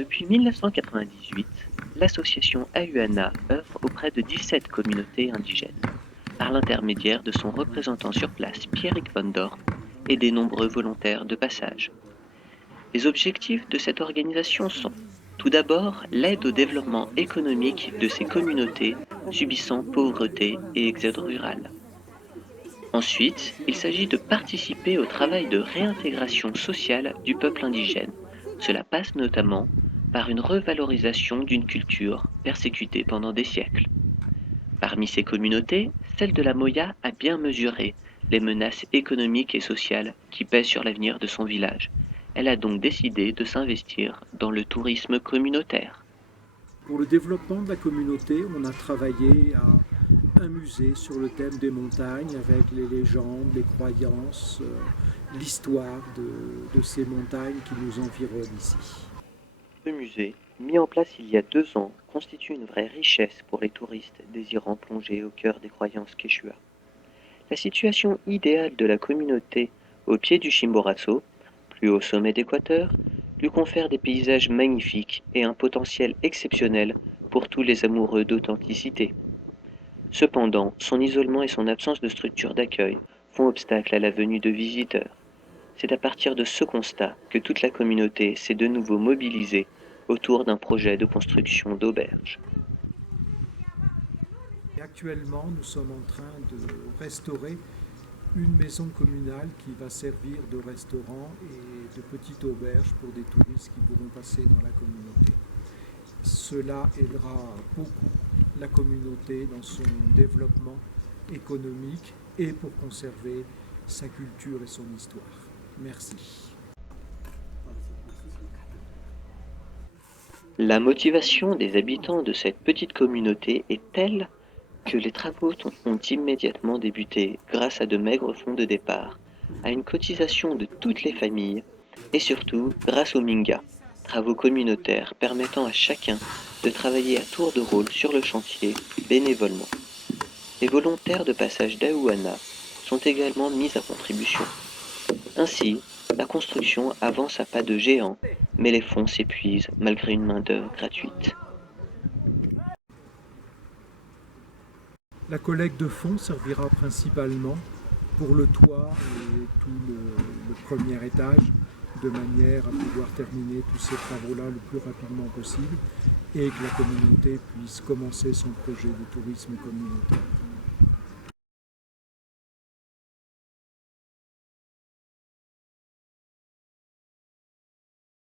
Depuis 1998, l'association Ahuana œuvre auprès de 17 communautés indigènes, par l'intermédiaire de son représentant sur place Pierrick Van Dorn et des nombreux volontaires de passage. Les objectifs de cette organisation sont, tout d'abord, l'aide au développement économique de ces communautés subissant pauvreté et exode rural. Ensuite, il s'agit de participer au travail de réintégration sociale du peuple indigène. Cela passe notamment par une revalorisation d'une culture persécutée pendant des siècles. Parmi ces communautés, celle de la Moya a bien mesuré les menaces économiques et sociales qui pèsent sur l'avenir de son village. Elle a donc décidé de s'investir dans le tourisme communautaire. Pour le développement de la communauté, on a travaillé à un musée sur le thème des montagnes avec les légendes, les croyances, l'histoire de ces montagnes qui nous environnent ici. Ce musée, mis en place il y a 2 ans, constitue une vraie richesse pour les touristes désirant plonger au cœur des croyances quechua. La situation idéale de la communauté au pied du Chimborazo, plus haut sommet d'Équateur, lui confère des paysages magnifiques et un potentiel exceptionnel pour tous les amoureux d'authenticité. Cependant, son isolement et son absence de structure d'accueil font obstacle à la venue de visiteurs. C'est à partir de ce constat que toute la communauté s'est de nouveau mobilisée autour d'un projet de construction d'auberges. Et actuellement, nous sommes en train de restaurer une maison communale qui va servir de restaurant et de petite auberge pour des touristes qui pourront passer dans la communauté. Cela aidera beaucoup la communauté dans son développement économique et pour conserver sa culture et son histoire. Merci. La motivation des habitants de cette petite communauté est telle que les travaux ont immédiatement débuté grâce à de maigres fonds de départ, à une cotisation de toutes les familles et surtout grâce au Minga, travaux communautaires permettant à chacun de travailler à tour de rôle sur le chantier bénévolement. Les volontaires de passage d'Ahuana sont également mis à contribution. Ainsi, la construction avance à pas de géant, mais les fonds s'épuisent malgré une main-d'œuvre gratuite. La collecte de fonds servira principalement pour le toit et tout le premier étage, de manière à pouvoir terminer tous ces travaux-là le plus rapidement possible et que la communauté puisse commencer son projet de tourisme communautaire.